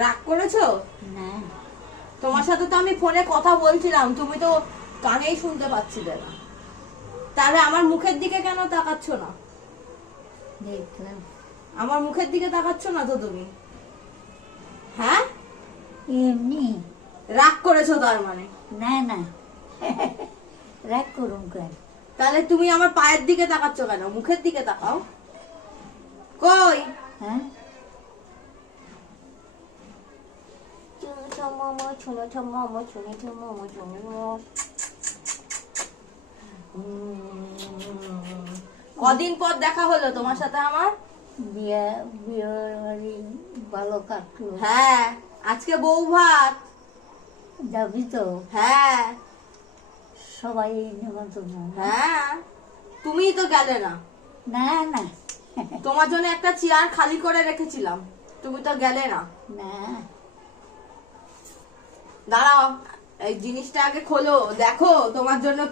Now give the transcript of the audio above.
রাগ করেছো? না, তোমার সাথে তো আমি ফোনে কথা বলছিলাম, তুমি তো কানেই শুনতে পাচ্ছিলে না। তাহলে আমার মুখের দিকে কেন তাকাচ্ছ না? দেখলাম আমার মুখের দিকে তাকাচ্ছ না তো তুমি? হ্যাঁ, এমনি। রাগ করেছো তার মানে? না না, রাগ করুন কেন? তাহলে তুমি আমার পায়ের দিকে তাকাচ্ছ কেন? মুখের দিকে তাকাও। কই? হ্যাঁ, কদিন পর দেখা হলো তোমার সাথে আমার। বিয়ের বাড়ি ভালো কাটলো। হ্যাঁ, আজকে বউ ভাত। যাবি তো? হ্যাঁ সবাই নেমন্তন্ন। হ্যাঁ, তুমিই তো গেলে না। না না তোমার জন্য একটা চেয়ার খালি করে রেখেছিলাম, তুমি তো গেলে না। না, দাঁড়াও, এই জিনিসটা আগে খোলো, দেখো তোমার জন্য কি